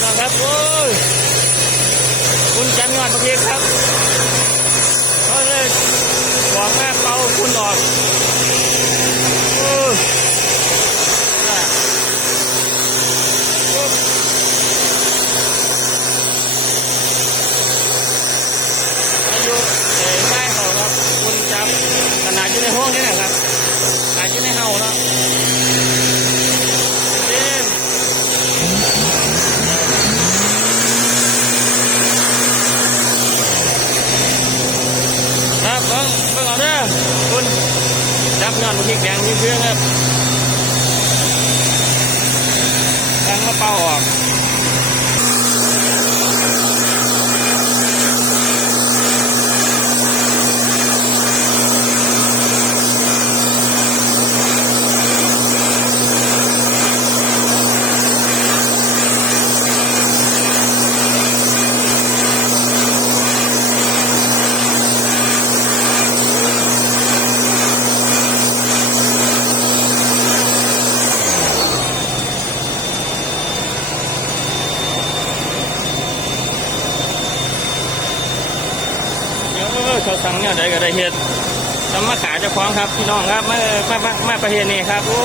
พี่น้องครับโอ้ยคุณจันงอนเมื่อกี้ครับก็เลยบอกแม่เป่าคุณออกโอ้ยอายุใต้เขาครับคุณจำขนาดอยู่ในห้องนี่นะครับขนาดอยู่ในเฮาเนาะครับเบิ่งเอาเด้อคุณจับเงินมาที่แกงที่เพื่อนครับตั้งมาเป่าออกเขาสั่งเนี่ยใดก็ได้เห็ดทำมาขายเจ้าของครับพี่น้องครับมาประเทศนี้ครับโอ้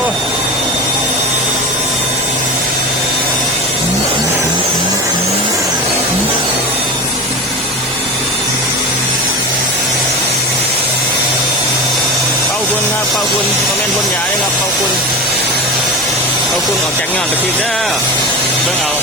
เป่าคุณครับเป่าคุณคอมเมนต์พ่นยาเลยครับเป่าคุณออกจากงานไปทีเด้อเบิ่งเอา